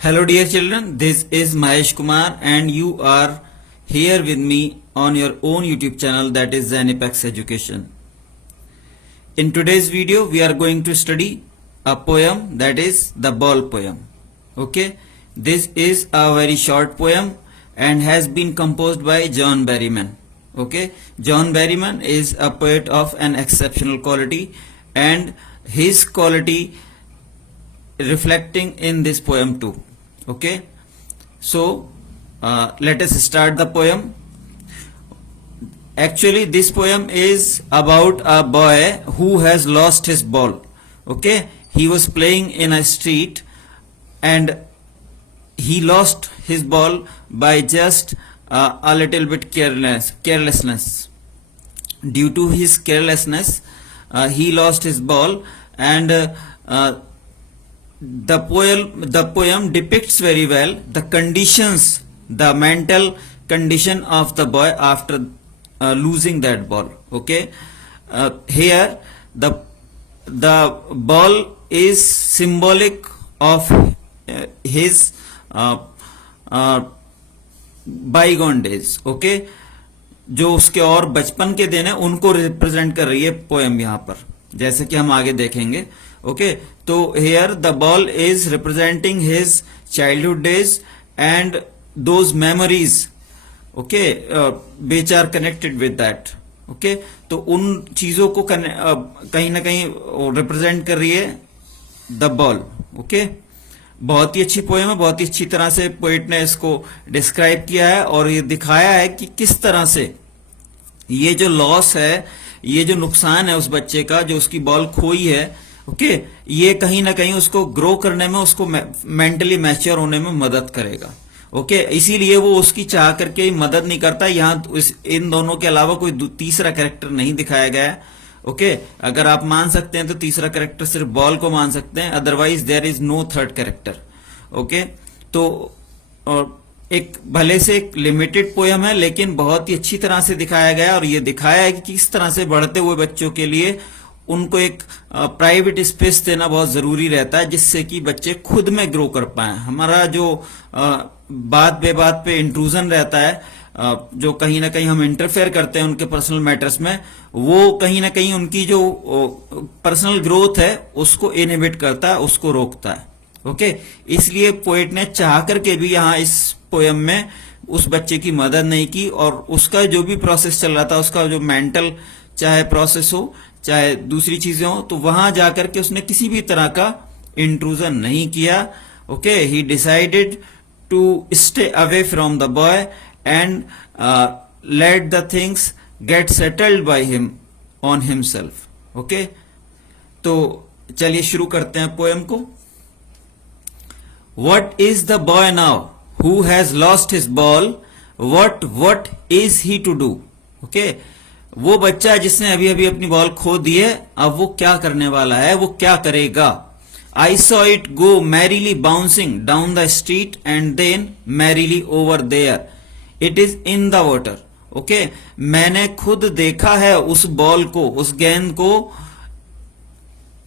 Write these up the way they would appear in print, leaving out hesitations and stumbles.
Hello dear children, this is Mahesh Kumar and you are here with me on your own YouTube channel, that is Zenipex Education. In today's video we are going to study a poem, that is the ball poem. Okay, this is a very short poem and has been composed by John Berryman. Okay, John Berryman is a poet of an exceptional quality and his quality reflecting in this poem too. Okay, so let us start the poem. Actually this poem is about a boy who has lost his ball. Okay, he was playing in a street and he lost his ball by just a little bit carelessness. Due to his carelessness he lost his ball, and the poem depicts very well the conditions, the mental condition of the boy after losing that ball. Okay, here the ball is symbolic of his bygone days. Okay, जो उसके और बचपन के दिन है उनको represent कर रही है पोएम यहाँ पर, जैसे कि हम आगे देखेंगे. ओके, तो here the ball is representing his childhood days and those memories. Okay, which are connected with that. Okay, तो उन चीजों को कहीं ना कहीं रिप्रेजेंट कर रही है द बॉल. ओके, बहुत ही अच्छी पोएम है, बहुत ही अच्छी तरह से पोइट ने इसको डिस्क्राइब किया है और ये दिखाया है कि किस तरह से ये जो लॉस है, ये जो नुकसान है उस बच्चे का, जो उसकी बॉल खोई है. ओके, ये कहीं ना कहीं उसको ग्रो करने में, उसको मेंटली मैच्योर होने में मदद करेगा. ओके, इसीलिए वो उसकी चाह करके ही मदद नहीं करता. यहाँ इन दोनों के अलावा कोई तीसरा कैरेक्टर नहीं दिखाया गया है. ओके, अगर आप मान सकते हैं तो तीसरा कैरेक्टर सिर्फ बॉल को मान सकते हैं, otherwise there is no third character. Okay, तो एक भले से एक लिमिटेड पोयम है लेकिन बहुत ही अच्छी तरह से दिखाया गया और ये दिखाया है कि किस तरह से बढ़ते हुए बच्चों के लिए उनको एक प्राइवेट स्पेस देना बहुत जरूरी रहता है, जिससे कि बच्चे खुद में ग्रो कर पाए. हमारा जो बात बेबात पे इंट्रूजन रहता है, जो कहीं ना कहीं हम इंटरफेयर करते हैं उनके पर्सनल मैटर्स में, वो कहीं ना कहीं उनकी जो पर्सनल ग्रोथ है उसको इनहिबिट करता है, उसको रोकता है. ओके, इसलिए पोएट ने चाह करके भी यहाँ इस पोयम में उस बच्चे की मदद नहीं की और उसका जो भी प्रोसेस चल रहा था, उसका जो मेंटल चाहे प्रोसेस हो चाहे दूसरी चीजें हो, तो वहां जाकर के उसने किसी भी तरह का इंट्रूजन नहीं किया. Okay, he decided to stay away from the boy and let the things get settled by him on himself. Okay, तो चलिए शुरू करते हैं पोएम को. What is the boy now who has lost his ball? What is he to do? Okay, वो बच्चा जिसने अभी अभी अपनी बॉल खो दी है, अब वो क्या करने वाला है, वो क्या करेगा. I saw it go merrily bouncing down the street and then merrily over there. It is in the water. Okay, मैंने खुद देखा है उस बॉल को, उस गेंद को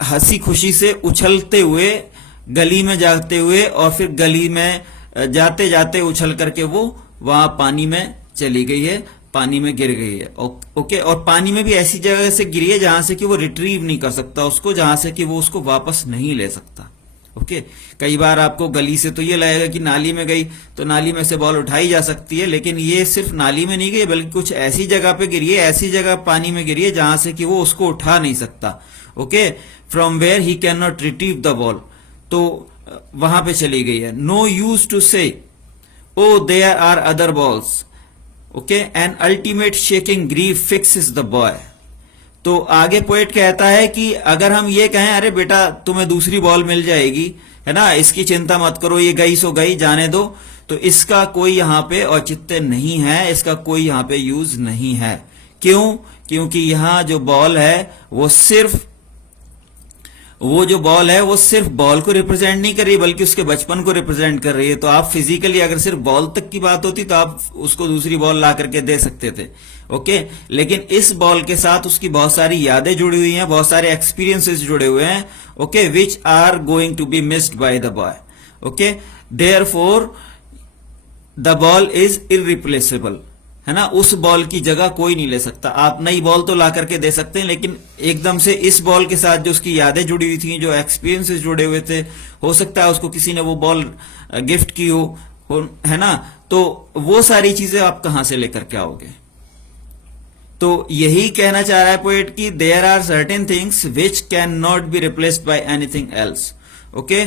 हंसी खुशी से उछलते हुए गली में जाते हुए और फिर गली में जाते जाते उछल करके वो वहां पानी में चली गई है, पानी में गिर गई है. ओके, और पानी में भी ऐसी जगह से गिरी है जहां से कि वो रिट्रीव नहीं कर सकता उसको, जहां से कि वो उसको वापस नहीं ले सकता. ओके, कई बार आपको गली से तो ये लगेगा कि नाली में गई तो नाली में से बॉल उठाई जा सकती है, लेकिन ये सिर्फ नाली में नहीं गई बल्कि कुछ ऐसी जगह पे गिरी है, ऐसी जगह पानी में गिरी है जहां से कि वो उसको उठा नहीं सकता. Okay, from where he can not retrieve the ball, तो वहां पे चली गई है. No use to say O there are other balls. Okay, an ultimate shaking grief fixes the boy. तो आगे पोएट कहता है कि अगर हम ये कहें अरे बेटा तुम्हें दूसरी बॉल मिल जाएगी, है ना, इसकी चिंता मत करो, ये गई सो गई, जाने दो, तो इसका कोई यहाँ पे औचित्य नहीं है, इसका कोई यहाँ पे यूज नहीं है. क्यों? क्योंकि यहाँ जो बॉल है वो जो बॉल है वो सिर्फ बॉल को रिप्रेजेंट नहीं कर रही बल्कि उसके बचपन को रिप्रेजेंट कर रही है. तो आप फिजिकली अगर सिर्फ बॉल तक की बात होती तो आप उसको दूसरी बॉल ला करके दे सकते थे. ओके, लेकिन इस बॉल के साथ उसकी बहुत सारी यादें जुड़ी हुई हैं, बहुत सारे एक्सपीरियंसेस जुड़े हुए हैं. Okay, which are going to be missed by the boy. Okay, therefore the ball is irreplaceable, है ना, उस बॉल की जगह कोई नहीं ले सकता। आप नई बॉल तो ला करके दे सकते हैं, लेकिन एकदम से इस बॉल के साथ जो उसकी यादें जुड़ी हुई थी, जो एक्सपीरियंसेस जुड़े हुए थे, हो सकता है उसको किसी ने वो बॉल गिफ्ट की हो, है ना, तो वो सारी चीजें आप कहां से लेकर के आओगे। तो यही कहना चाह रहा है पोएट कि there are certain things which can not be replaced by anything else. Okay,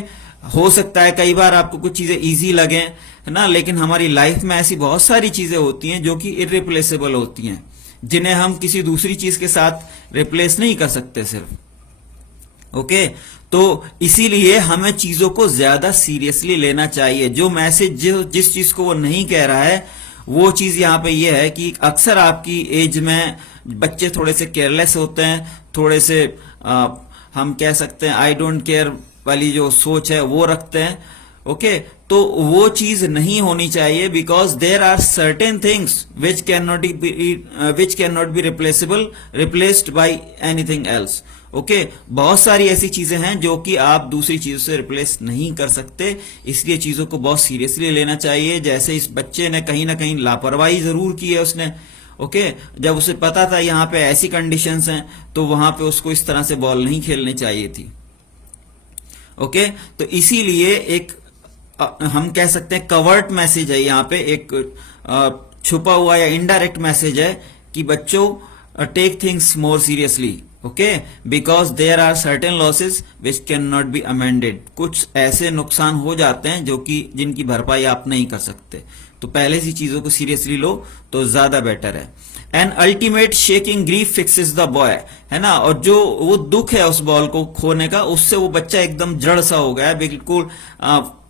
हो सकता है कई बार आपको कुछ चीजें इजी लगे, है ना, लेकिन हमारी लाइफ में ऐसी बहुत सारी चीजें होती हैं जो कि इररिप्लेसेबल होती हैं, जिन्हें हम किसी दूसरी चीज के साथ रिप्लेस नहीं कर सकते सिर्फ। ओके, तो इसीलिए हमें चीजों को ज्यादा सीरियसली लेना चाहिए। जो मैसेज जिस चीज को वो नहीं कह रहा है, वो चीज यहां पे ये है कि अक्सर आपकी एज में बच्चे थोड़े से केयरलेस होते हैं, थोड़े से हम कह सकते हैं आई डोंट केयर वाली जो सोच है वो रखते हैं। ओके, तो वो चीज नहीं होनी चाहिए, because there are certain things which can not be replaced by anything else. Okay, बहुत सारी ऐसी चीजें हैं जो कि आप दूसरी चीजों से रिप्लेस नहीं कर सकते, इसलिए चीजों को बहुत सीरियसली लेना चाहिए। जैसे इस बच्चे ने कहीं ना कहीं लापरवाही जरूर की है उसने। ओके, जब उसे पता था यहाँ पे ऐसी कंडीशंस हैं, तो वहां पे उसको इस तरह से बॉल नहीं खेलनी चाहिए थी। ओके, तो इसीलिए एक हम कह सकते हैं कवर्ट मैसेज है यहाँ पे, एक छुपा हुआ या इनडायरेक्ट मैसेज है कि बच्चों take things more seriously. Okay, because there are certain losses which can not be amended. कुछ ऐसे नुकसान हो जाते हैं जो कि जिनकी भरपाई आप नहीं कर सकते, तो पहले से चीजों को सीरियसली लो तो ज्यादा बेटर है। N ultimate shaking grief fixes the boy, है ना, और जो वो दुख है उस बॉल को खोने का, उससे वो बच्चा एकदम जड़ सा हो गया है, बिल्कुल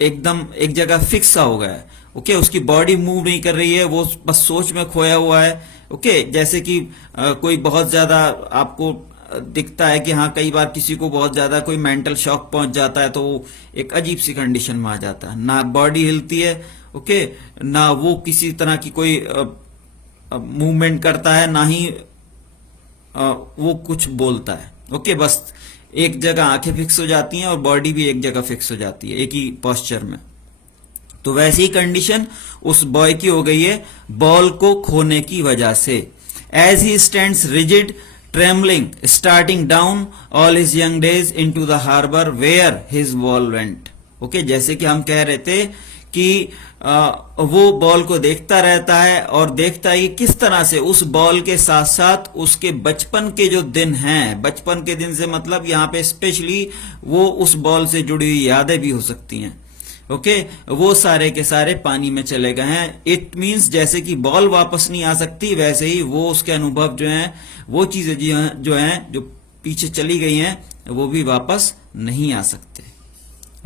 एकदम एक जगह फिक्स सा हो गया है। ओके, उसकी बॉडी मूव नहीं कर रही है, वो बस सोच में खोया हुआ है। ओके, जैसे कि कोई बहुत ज्यादा आपको दिखता है कि हाँ, कई बार किसी को बहुत ज्यादा कोई मेंटल शॉक पहुंच जाता है, तो वो एक अजीब सी कंडीशन में आ जाता है, ना बॉडी हिलती है, ओके, ना वो किसी तरह की कोई मूवमेंट करता है, ना ही वो कुछ बोलता है। ओके, बस एक जगह आंखें फिक्स हो जाती हैं और बॉडी भी एक जगह फिक्स हो जाती है, एक ही पोस्चर में। तो वैसी कंडीशन उस बॉय की हो गई है बॉल को खोने की वजह से। As he stands rigid trembling starting down all his young days into the harbour where his ball went. Okay, जैसे कि हम कह रहे थे कि वो बॉल को देखता रहता है और देखता है कि किस तरह से उस बॉल के साथ साथ उसके बचपन के जो दिन हैं, बचपन के दिन से मतलब यहाँ पे स्पेशली वो उस बॉल से जुड़ी हुई यादें भी हो सकती हैं। ओके, वो सारे के सारे पानी में चले गए हैं। इट मींस जैसे कि बॉल वापस नहीं आ सकती, वैसे ही वो उसके अनुभव जो हैं, वो चीजें जो पीछे चली गई हैं, वो भी वापस नहीं आ सकते।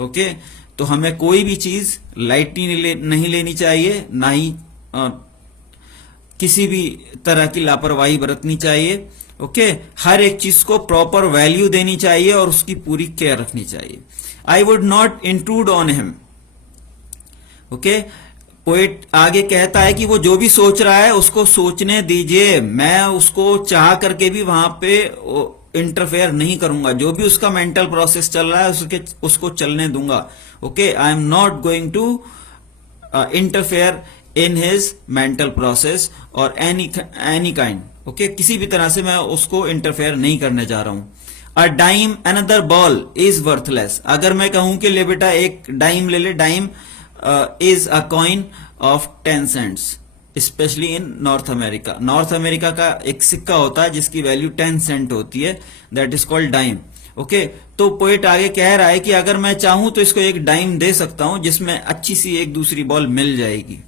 ओके, तो हमें कोई भी चीज लाइटली नहीं लेनी चाहिए, ना ही किसी भी तरह की लापरवाही बरतनी चाहिए। ओके, हर एक चीज को प्रॉपर वैल्यू देनी चाहिए और उसकी पूरी केयर रखनी चाहिए। I would not intrude on him. Okay, poet आगे कहता है कि वो जो भी सोच रहा है उसको सोचने दीजिए, मैं उसको चाह करके भी वहां पे इंटरफेयर नहीं करूंगा। जो भी उसका मेंटल प्रोसेस चल रहा है उसको चलने दूंगा। Okay, I am not going to interfere in his mental process और एनी काइंड। ओके, किसी भी तरह से मैं उसको इंटरफेयर नहीं करने जा रहा हूं। A dime another ball is worthless. अगर मैं कहूं कि ले बेटा एक डाइम ले ले, dime is a coin of 10 cents, specially in North America. North America का एक सिक्का होता है जिसकी वैल्यू 10 सेंट होती है, that is called dime. Okay, तो पोएट आगे कह रहा है कि अगर मैं चाहूं तो इसको एक डाइम दे सकता हूं जिसमें अच्छी सी एक दूसरी बॉल मिल जाएगी।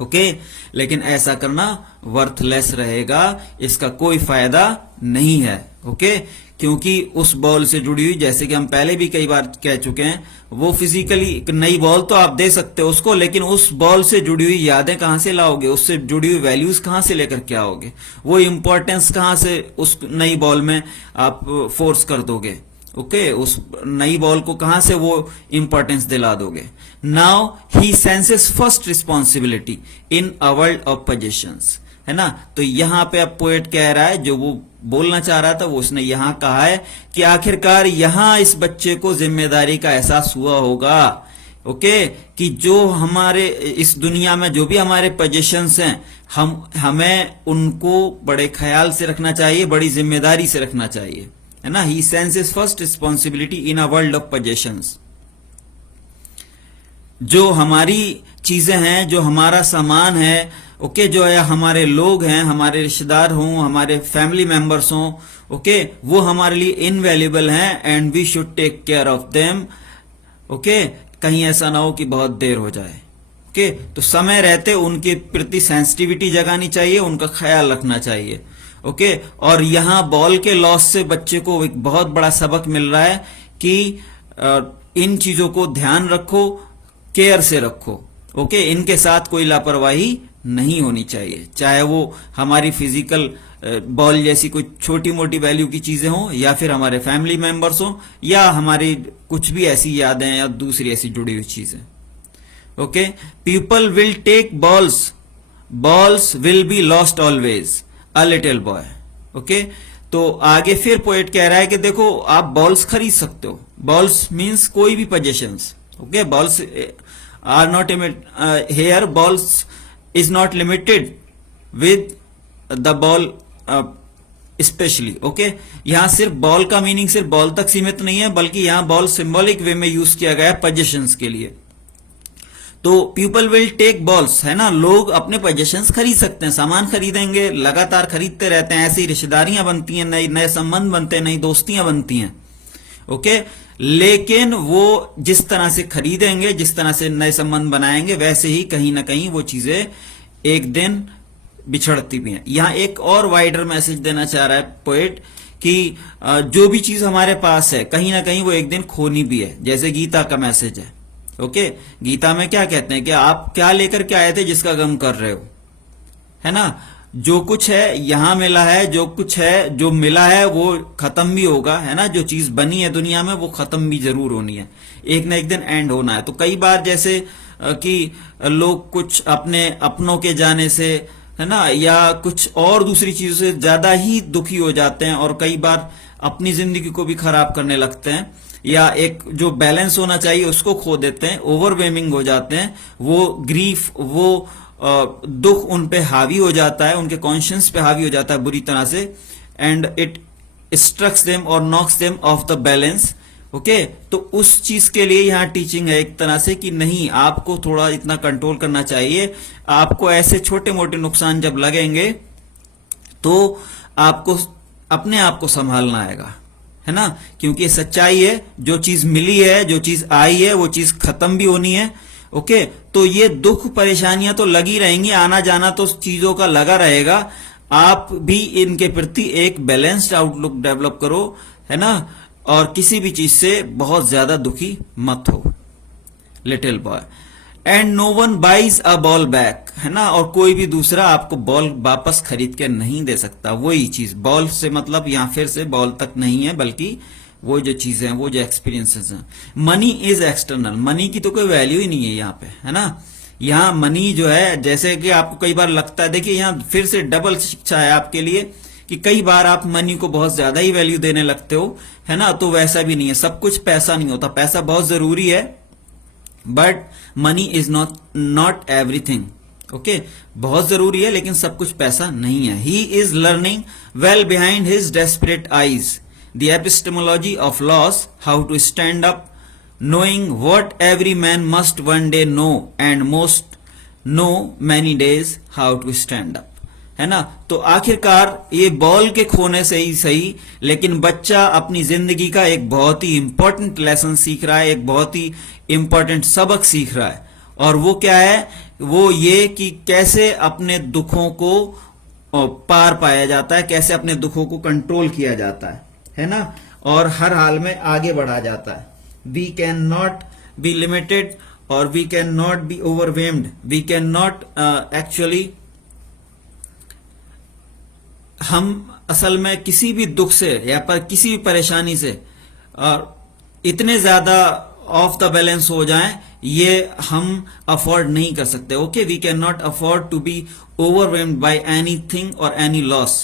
ओके, लेकिन ऐसा करना वर्थलेस रहेगा, इसका कोई फायदा नहीं है। ओके, क्योंकि उस बॉल से जुड़ी हुई, जैसे कि हम पहले भी कई बार कह चुके हैं, वो फिजिकली एक नई बॉल तो आप दे सकते हो उसको, लेकिन उस बॉल से जुड़ी हुई यादें कहां से लाओगे, उससे जुड़ी हुई वैल्यूज कहां से लेकर के आओगे, वो इंपॉर्टेंस कहां से उस नई बॉल में आप फोर्स कर दोगे। ओके, उस नई बॉल को कहां से वो इंपॉर्टेंस दिला दोगे। Now he senses first responsibility in a world of possessions, है ना। तो यहां पे अब पोएट कह रहा है, जो वो बोलना चाह रहा था वो उसने यहां कहा है कि आखिरकार यहां इस बच्चे को जिम्मेदारी का एहसास हुआ होगा ओके, कि जो हमारे इस दुनिया में जो भी हमारे पोजेशंस हैं, हमें उनको बड़े ख्याल से रखना चाहिए, बड़ी जिम्मेदारी से रखना चाहिए, है ना। He senses first responsibility in a world of possessions. जो हमारी चीजें हैं, जो हमारा सामान है, ओके, जो है हमारे लोग हैं, हमारे रिश्तेदार हों, हमारे फैमिली मेंबर्स हों, ओके, वो हमारे लिए इनवैल्यूएबल हैं and we should take care of them. Okay, कहीं ऐसा ना हो कि बहुत देर हो जाए। ओके, तो समय रहते उनके प्रति सेंसिटिविटी जगानी चाहिए, उनका ख्याल रखना चाहिए। ओके, और यहाँ बॉल के लॉस से बच्चे को एक बहुत बड़ा सबक मिल रहा है कि इन चीजों को ध्यान रखो, केयर से रखो। ओके, इनके साथ कोई लापरवाही नहीं होनी चाहिए, चाहे वो हमारी फिजिकल बॉल जैसी कोई छोटी मोटी वैल्यू की चीजें हों, या फिर हमारे फैमिली मेंबर्स हों, या हमारी कुछ भी ऐसी यादें या दूसरी ऐसी जुड़ी हुई चीजें। Okay, people will take balls will be lost always a little boy. Okay, तो आगे फिर पोएट कह रहा है कि देखो आप बॉल्स खरीद सकते हो। बॉल्स मीन्स कोई भी possessions. Okay, balls are not here, balls is not limited with the ball specially. Okay, यहां सिर्फ बॉल का मीनिंग सिर्फ बॉल तक सीमित नहीं है, बल्कि यहां बॉल सिंबॉलिक वे में यूज किया गया है पोजेशंस के लिए। तो पीपल विल टेक बॉल्स, है ना, लोग अपने पोजेशंस खरीद सकते हैं, सामान खरीदेंगे, लगातार खरीदते रहते हैं, ऐसी रिश्तेदारियां बनती हैं, नए नए संबंध बनते हैं, नई दोस्तियां बनती हैं। ओके, लेकिन वो जिस तरह से खरीदेंगे, जिस तरह से नए संबंध बनाएंगे, वैसे ही कहीं ना कहीं वो चीजें एक दिन बिछड़ती भी हैं। यहां एक और वाइडर मैसेज देना चाह रहा है पोएट कि जो भी चीज हमारे पास है, कहीं ना कहीं वो एक दिन खोनी भी है, जैसे गीता का मैसेज है। ओके, गीता में क्या कहते हैं कि आप क्या लेकर के आए थे जिसका गम कर रहे हो, है ना। जो कुछ है यहां मिला है, जो कुछ है जो मिला है वो खत्म भी होगा, है ना। जो चीज बनी है दुनिया में वो खत्म भी जरूर होनी है, एक ना एक दिन एंड होना है। तो कई बार जैसे कि लोग कुछ अपने अपनों के जाने से, है ना, या कुछ और दूसरी चीजों से ज्यादा ही दुखी हो जाते हैं और कई बार अपनी जिंदगी को भी खराब करने लगते हैं, या एक जो बैलेंस होना चाहिए उसको खो देते हैं, ओवरवेमिंग हो जाते हैं। वो ग्रीफ, वो दुख उन पे हावी हो जाता है, उनके कॉन्शियंस पे हावी हो जाता है बुरी तरह से, एंड इट स्ट्रक्स देम और knocks them off the balance. Okay, तो उस चीज के लिए यहाँ टीचिंग है एक तरह से कि नहीं, आपको थोड़ा इतना कंट्रोल करना चाहिए। आपको ऐसे छोटे मोटे नुकसान जब लगेंगे तो आपको अपने आप को संभालना आएगा, है ना, क्योंकि सच्चाई है, जो चीज मिली है, जो चीज आई है, वो चीज खत्म भी होनी है। ओके, तो ये दुख परेशानियां तो लगी रहेंगी, आना जाना तो चीजों का लगा रहेगा। आप भी इनके प्रति एक बैलेंस्ड आउटलुक डेवलप करो, है ना, और किसी भी चीज से बहुत ज्यादा दुखी मत हो, little boy. And no one buys a ball back, है ना, और कोई भी दूसरा आपको बॉल वापस खरीद के नहीं दे सकता। वही चीज, बॉल से मतलब यहां फिर से बॉल तक नहीं है, बल्कि वो जो चीजें हैं, वो जो एक्सपीरियंसेस हैं। मनी इज एक्सटर्नल, मनी की तो कोई वैल्यू ही नहीं है यहाँ पे, है ना। यहाँ मनी जो है, जैसे कि आपको कई बार लगता है, देखिए यहाँ फिर से डबल शिक्षा है आपके लिए कि कई बार आप मनी को बहुत ज्यादा ही वैल्यू देने लगते हो, है ना। तो वैसा भी नहीं है, सब कुछ पैसा नहीं होता, पैसा बहुत जरूरी है, but money is not everything. Okay, बहुत जरूरी है लेकिन सब कुछ पैसा नहीं है। He is learning well behind his desperate eyes the epistemology of loss, how to stand up, knowing what every man must one day know and most know many days how to stand up, है ना। तो आखिरकार ये ball के खोने से ही सही, लेकिन बच्चा अपनी जिंदगी का एक बहुत ही इंपॉर्टेंट लेसन सीख रहा है, एक बहुत ही इंपॉर्टेंट सबक सीख रहा है। और वो क्या है, वो ये कि कैसे अपने दुखों को पार पाया जाता है, कैसे अपने दुखों को कंट्रोल किया जाता है ना, और हर हाल में आगे बढ़ा जाता है। We cannot be limited or we cannot be overwhelmed. We cannot actually, हम असल में किसी भी दुख से या पर किसी भी परेशानी से इतने ज्यादा ऑफ द बैलेंस हो जाएं, ये हम अफोर्ड नहीं कर सकते। Okay, we can not afford to be overwhelmed by anything और एनी लॉस।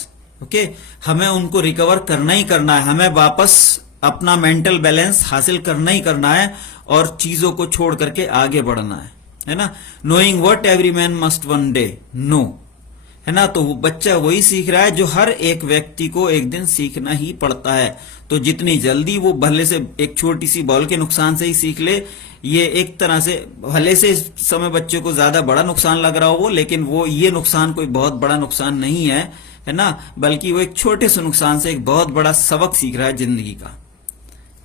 ओके, हमें उनको रिकवर करना ही करना है, हमें वापस अपना मेंटल बैलेंस हासिल करना ही करना है, और चीजों को छोड़ करके आगे बढ़ना है ना। Knowing what every man must one day know, है ना। तो वो बच्चा वही सीख रहा है जो हर एक व्यक्ति को एक दिन सीखना ही पड़ता है। तो जितनी जल्दी वो भले से एक छोटी सी बॉल के नुकसान से ही सीख ले, ये एक तरह से भले से इस समय बच्चे को ज्यादा बड़ा नुकसान लग रहा हो वो, लेकिन वो ये नुकसान कोई बहुत बड़ा नुकसान नहीं है ना, बल्कि वो एक छोटे से नुकसान से एक बहुत बड़ा सबक सीख रहा है जिंदगी का।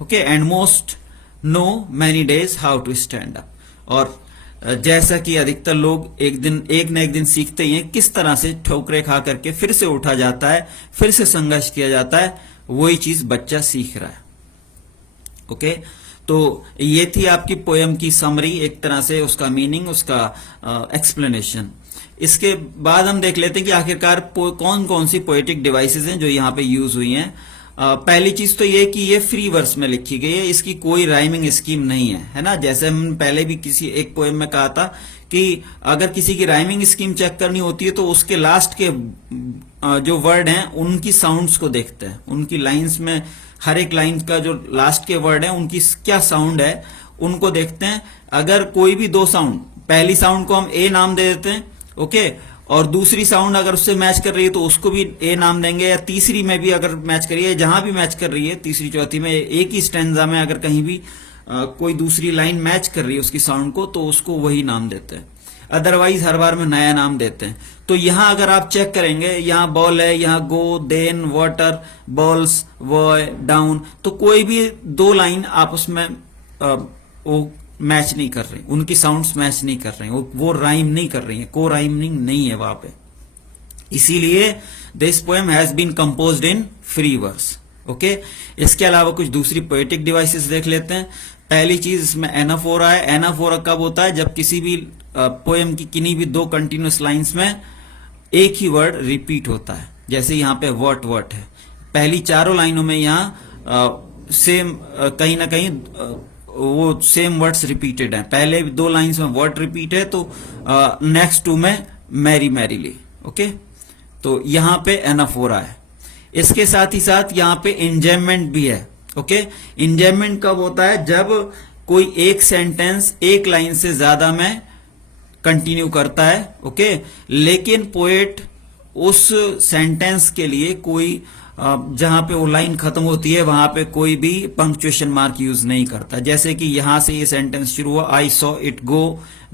Okay, and most know many days how to stand up. और जैसा कि अधिकतर लोग एक न एक दिन सीखते ही हैं किस तरह से ठोकरे खा करके फिर से उठा जाता है, फिर से संघर्ष किया जाता है, वही चीज बच्चा सीख रहा है। ओके, तो ये थी आपकी पोयम की समरी, एक तरह से उसका मीनिंग, उसका एक्सप्लेनेशन। इसके बाद हम देख लेते हैं कि आखिरकार कौन कौन सी पोएटिक डिवाइसेस हैं जो यहाँ पे यूज हुई हैं। पहली चीज तो ये कि ये फ्री वर्स में लिखी गई है, इसकी कोई राइमिंग स्कीम नहीं है ना। जैसे हम पहले भी किसी एक पोएम में कहा था कि अगर किसी की राइमिंग स्कीम चेक करनी होती है तो उसके लास्ट के जो वर्ड हैं उनकी साउंड्स को देखते हैं, उनकी लाइंस में हर एक लाइन का जो लास्ट के वर्ड है उनकी क्या साउंड है उनको देखते हैं। अगर कोई भी दो साउंड, पहली साउंड को हम ए नाम दे देते हैं, ओके, और दूसरी साउंड अगर उससे मैच कर रही है तो उसको भी ए नाम देंगे, या तीसरी में भी अगर मैच कर रही है, जहां भी मैच कर रही है, तीसरी चौथी में, एक ही स्टैंजा में अगर कहीं भी कोई दूसरी लाइन मैच कर रही है उसकी साउंड को, तो उसको वही नाम देते हैं। अदरवाइज हर बार में नया नाम देते हैं। तो यहां अगर आप चेक करेंगे, यहां बॉल है, यहां गो, देन, वाटर, बॉल्स, वॉय, डाउन, तो कोई भी दो लाइन आपस में वो मैच नहीं कर रही, उनकी साउंड्स मैच नहीं कर रही, वो राइम नहीं कर रही है, को राइमिंग नहीं है वहां पे। इसीलिए this poem has been composed in free verse. Okay, इसके अलावा कुछ दूसरी पोएटिक डिवाइसेस देख लेते हैं। पहली चीज इसमें एनाफोरा है। एनाफोरा कब होता है? जब किसी भी पोएम की किन्हीं भी दो कंटिन्यूस लाइंस में एक ही वर्ड रिपीट होता है। जैसे यहाँ पे व्हाट व्हाट है, पहली चारों लाइनों में यहाँ सेम कहीं ना कहीं वो सेम वर्ड्स रिपीटेड हैं। पहले दो लाइंस में वर्ड रिपीट है, तो नेक्स्ट टू में मैरी मैरीली। ओके, तो यहाँ पे एनाफोरा है। इसके साथ ही साथ यहाँ पे इंजॉयमेंट भी है। ओके, इंजॉयमेंट कब होता है? जब कोई एक सेंटेंस एक लाइन से ज्यादा में कंटिन्यू करता है, ओके, लेकिन पोएट उस सेंटेंस के लिए कोई जहां पे वो लाइन खत्म होती है वहां पे कोई भी पंक्चुएशन मार्क यूज नहीं करता। जैसे कि यहां से ये सेंटेंस शुरू हुआ, I saw it go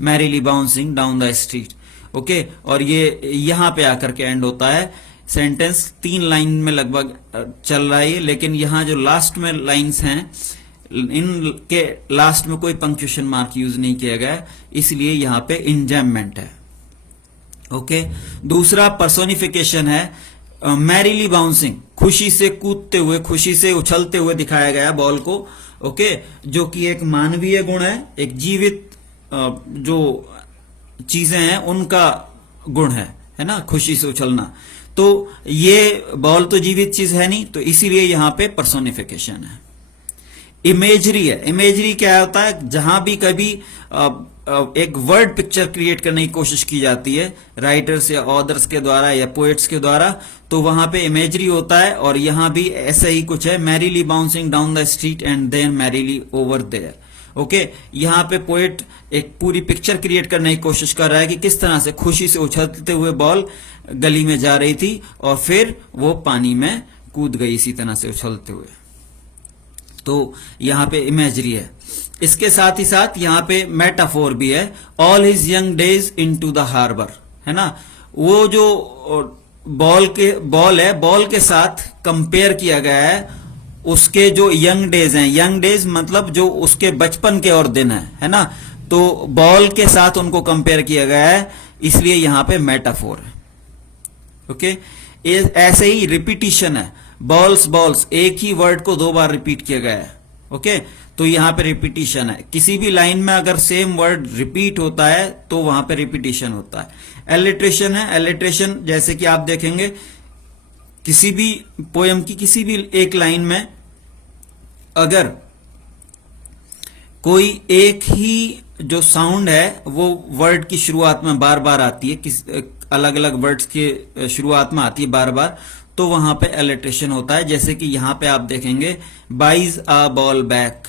merrily bouncing down the street, okay, और ये यहां पे आकर के एंड होता है। सेंटेंस तीन लाइन में लगभग चल रहा है, लेकिन यहां जो लास्ट में लाइंस हैं इनके लास्ट में कोई पंक्चुएशन मार्क यूज नहीं किया गया, इसलिए यहां पे इंजॉयमेंट है। ओके, दूसरा पर्सोनिफिकेशन है। मैरीली बाउंसिंग, खुशी से कूदते हुए, खुशी से उछलते हुए दिखाया गया बॉल को, ओके, जो कि एक मानवीय गुण है, एक जीवित जो चीजें हैं उनका गुण है ना, खुशी से उछलना। तो ये बॉल तो जीवित चीज है नहीं, तो इसीलिए यहां पे पर्सोनिफिकेशन है। इमेजरी है। इमेजरी क्या होता है? जहां भी कभी एक वर्ड पिक्चर क्रिएट करने की कोशिश की जाती है राइटर्स या ऑथर्स के द्वारा या पोएट्स के द्वारा, तो वहां पे इमेजरी होता है। और यहां भी ऐसा ही कुछ है, merrily bouncing down the street and then merrily over there. Okay, यहां पे पोएट एक पूरी पिक्चर क्रिएट करने की कोशिश कर रहा है कि किस तरह से खुशी से उछलते हुए बॉल गली में जा रही थी और फिर वो पानी में कूद गई इसी तरह से उछलते हुए। तो यहां पे इमेजरी है। इसके साथ ही साथ यहां पे मेटाफोर भी है। All his young days into the harbour, है ना, वो जो बॉल है, बॉल के साथ कंपेयर किया गया है उसके जो यंग डेज हैं। यंग डेज मतलब जो उसके बचपन के और दिन है ना, तो बॉल के साथ उनको कंपेयर किया गया है, इसलिए यहां पे मेटाफोर है। ओके, ऐसे ही रिपीटिशन है। बॉल्स बॉल्स, एक ही वर्ड को दो बार रिपीट किया गया है। ओके, तो यहां पे रिपीटिशन है। किसी भी लाइन में अगर सेम वर्ड रिपीट होता है तो वहां पे रिपीटिशन होता है। एलिट्रेशन है। एलिट्रेशन जैसे कि आप देखेंगे किसी भी पोयम की किसी भी एक लाइन में अगर कोई एक ही जो साउंड है वो वर्ड की शुरुआत में बार बार आती है, अलग अलग वर्ड्स के शुरुआत में आती है बार बार, तो वहां पे एलिट्रेशन होता है। जैसे कि यहां पे आप देखेंगे, buys a ball back,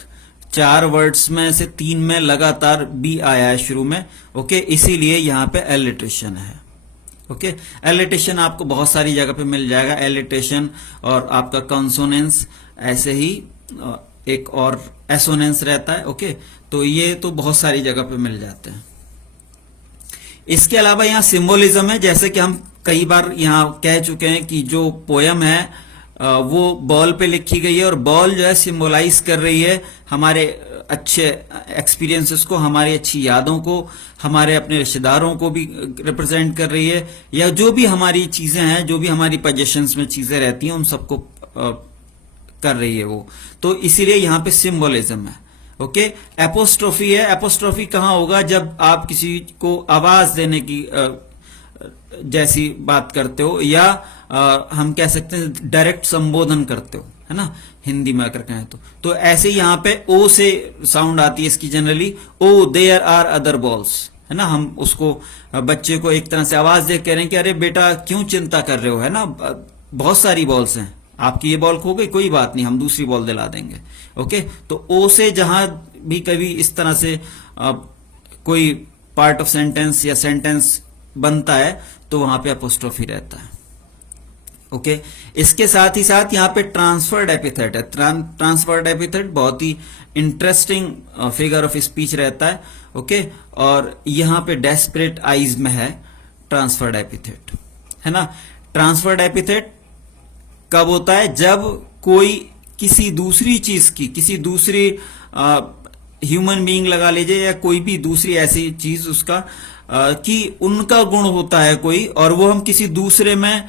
4 words में से 3 में लगातार बी आया है शुरू में, ओके, इसीलिए यहाँ पे एलिट्रेशन है। ओके, एलिट्रेशन आपको बहुत सारी जगह पे मिल जाएगा, एलिट्रेशन और आपका कंसोनेंस, ऐसे ही एक और एसोनेंस रहता है। ओके, तो ये तो बहुत सारी जगह पे मिल जाते हैं। इसके अलावा यहाँ सिंबोलिज्म है, जैसे कि हम कई बार यहाँ कह चुके हैं कि जो पोयम है वो बॉल पे लिखी गई है, और बॉल जो है सिंबलाइज कर रही है हमारे अच्छे एक्सपीरियंसेस को, हमारी अच्छी यादों को, हमारे अपने रिश्तेदारों को भी रिप्रेजेंट कर रही है, या जो भी हमारी चीजें हैं, जो भी हमारी पोजेशंस में चीजें रहती हैं, उन सबको कर रही है वो। तो इसीलिए यहाँ पे सिंबोलिज्म है। ओके, एपोस्ट्रोफी है। एपोस्ट्रोफी कहाँ होगा? जब आप किसी को आवाज देने की जैसी बात करते हो, या हम कह सकते हैं डायरेक्ट संबोधन करते हो, है ना, हिंदी में अगर कहें तो ऐसे यहाँ पे ओ से साउंड आती है इसकी generally, O there are other balls, है ना। हम उसको बच्चे को एक तरह से आवाज दे कह रहे हैं कि अरे बेटा क्यों चिंता कर रहे हो, है ना, बहुत सारी बॉल्स हैं, आपकी ये बॉल खो गई, कोई बात नहीं, हम दूसरी बॉल दिला देंगे। ओके, तो ओ से जहां भी कभी इस तरह से कोई पार्ट ऑफ सेंटेंस या सेंटेंस बनता है तो वहां पे अपोस्ट्रोफी रहता है। ओके, इसके साथ ही साथ यहाँ पे ट्रांसफर्ड एपिथेट है। ट्रांसफर्ड एपिथेट बहुत ही इंटरेस्टिंग फिगर ऑफ स्पीच रहता है। ओके, और यहाँ पे डेस्परेट आइज में है ट्रांसफर्ड एपिथेट, है ना। ट्रांसफर्ड एपिथेट कब होता है? जब कोई किसी दूसरी चीज की, किसी दूसरी ह्यूमन बीइंग लगा लीजिए, या कोई भी दूसरी ऐसी चीज उसका कि उनका गुण होता है कोई, और वो हम किसी दूसरे में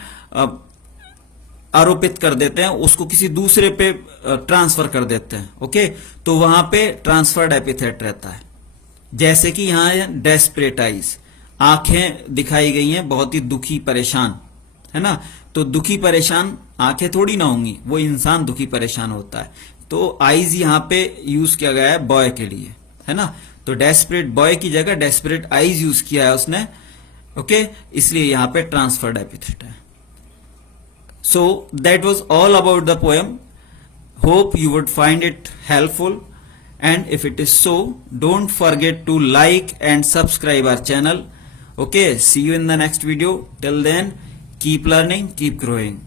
आरोपित कर देते हैं, उसको किसी दूसरे पे ट्रांसफर कर देते हैं। ओके, तो वहां पे ट्रांसफर्ड एपिथेट रहता है। जैसे कि यहाँ डेस्परेट आइज, आंखें दिखाई गई हैं बहुत ही दुखी परेशान, है ना। तो दुखी परेशान आंखें थोड़ी ना होंगी, वो इंसान दुखी परेशान होता है। तो आइज यहाँ पे यूज किया गया है बॉय के लिए, है ना। तो डेस्परेट बॉय की जगह डेस्परेट आइज यूज किया है उसने। ओके, इसलिए यहाँ पे ट्रांसफर्ड एपिथेट है। So that was all about the poem. Hope you would find it helpful, and if it is so, don't forget to like and subscribe our channel. Okay, see you in the next video. Till then, keep learning, keep growing.